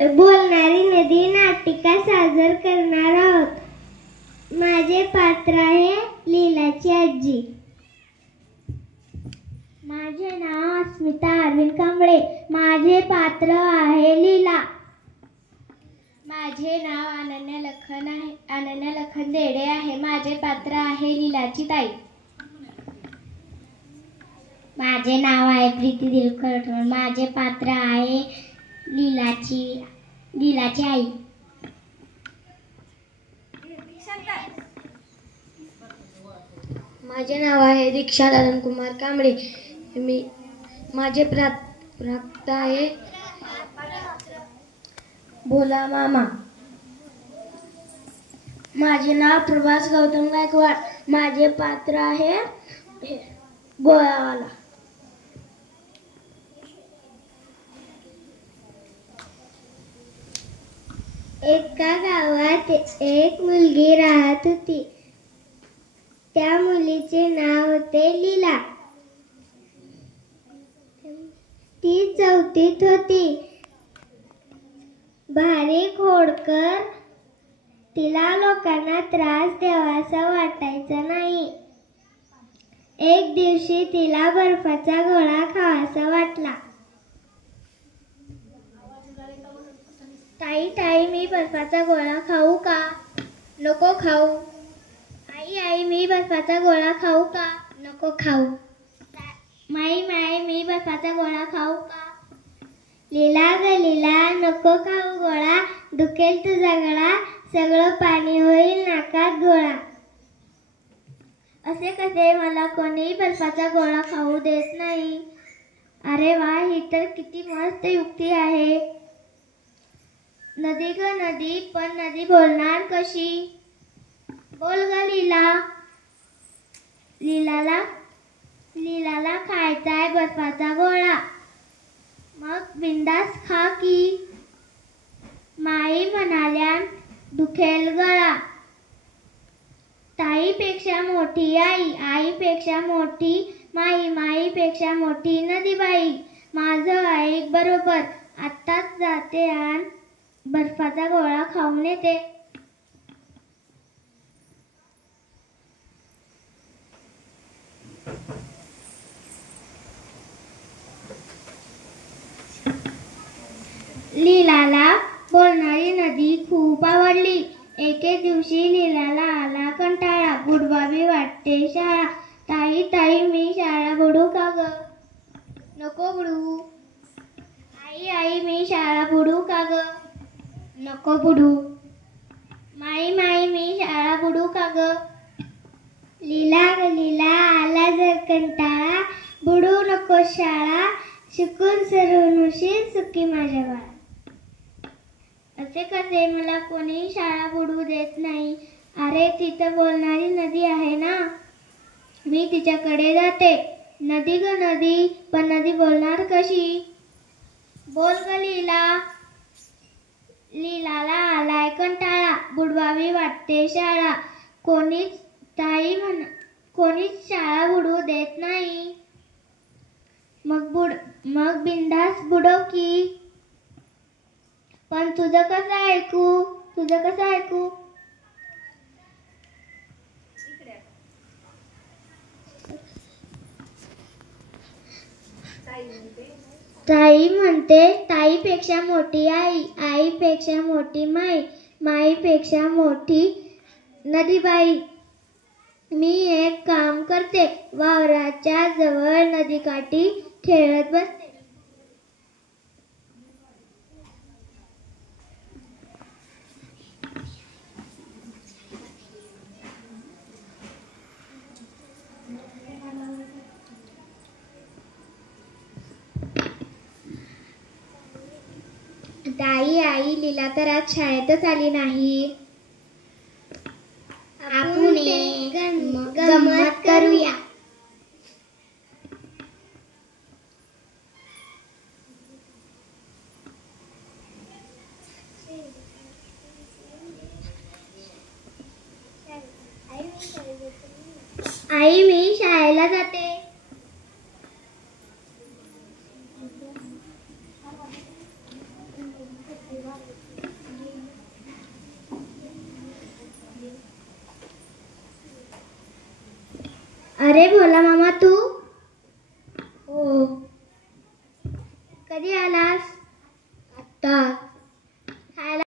बोलणारी नदी नाटिका सादर करणार आहोत. माझे पात्र आहे लीलाची आजी. माझे नाव अस्मिता अरविंद कांबळे. माझे पात्र आहे लीला. माझे नाव अनन्या लखन देडे आहे. माझे पात्र आहे लीलाची ताई. माझे नाव आहे प्रीती दिलखर. माझे पात्र आहे लीलाची आई. माझे नाव आहे दीक्षा लालन कुमार कांबळे. माझे पात्र आहे भोला मामा. माझे नाव प्रभास गौतम गायकवाड. माझे पात्र आहे गोळावाला. एका गावात एक मुलगी राहत होती. त्या मुलीचे नाव होते लीला. ती 4थीत होती. भारी खोडकर. तिला लोकांना त्रास द्यावासा वाटायचा नाही. एक दिवशी तिला बर्फाचा गोळा खावासा वाटला. ताई मी बर्फाचा गोळा खाऊ का? नको खाऊ. आई मी बर्फाचा गोळा खाऊ का? नको खाऊ. माई मी बर्फाचा गोळा खाऊ का? लीला ग लीला नको खाऊ गोळा. दुखेल तुझा गळा. सगळं पाणी होईल नाकात गोळा. असे कसे मला कोणी बर्फाचा गोळा खाऊ देत नाही. अरे वा, ही तर किती मस्त युक्ती आहे. नदी ग नदी, पण नदी बोलणार कशी? बोल ग लीला. लीलाला खायचाय बर्फाचा गोळा. मग बिंदास खा की. माई म्हणाल्या दुखेल गळा. ताईपेक्षा मोठी आई, आईपेक्षा मोठी माई, माईपेक्षा मोठी नदीबाई. माझं ऐक बरोबर. आत्ताच जाते आणि बर्फाचा गोळा खाऊन येते. लीलाला बोलणारी नदी खूप आवडली. एके दिवशी लीलाला आला कंटाळा. बुडवावी वाटते शाळा. ताई मी शाळा बुडू का ग? नको बुडू. आई मी शाळा बुडू का ग? नको बुडू. माई मी शाळा बुडू का ग? लीला ग लीला आला जर कंटाळा. बुडू नको शाळा. शिकून सरून होशील सुखी माझ्या बाळा. असे कसे मला कोणी शाळा बुडू देत नाही. अरे तिथं बोलणारी नदी आहे ना. मी तिच्याकडे जाते. नदी ग नदी, पण नदी बोलणार कशी? बोल ग लीला. लीलाला आलाय कंटाळा. बुडवावी वाटते शाळा. कोणीच शाळा बुडवू देत नाही. मग बिंदास बुडव की. पण तुझं कसं ऐकू? ताई म्हणते ताईपेक्षा मोठी आई, आईपेक्षा मोठी माई, माईपेक्षा मोठी नदीबाई. मी एक काम करते. वावराच्या जवळ नदीकाठी खेळत बसते. आई लीला तर आज शाळेतच आली नाही. आपण गंमत करूया. आई मी शाळेला जाते. अरे भोला मामा तू हो. कधी आलास? आत्ता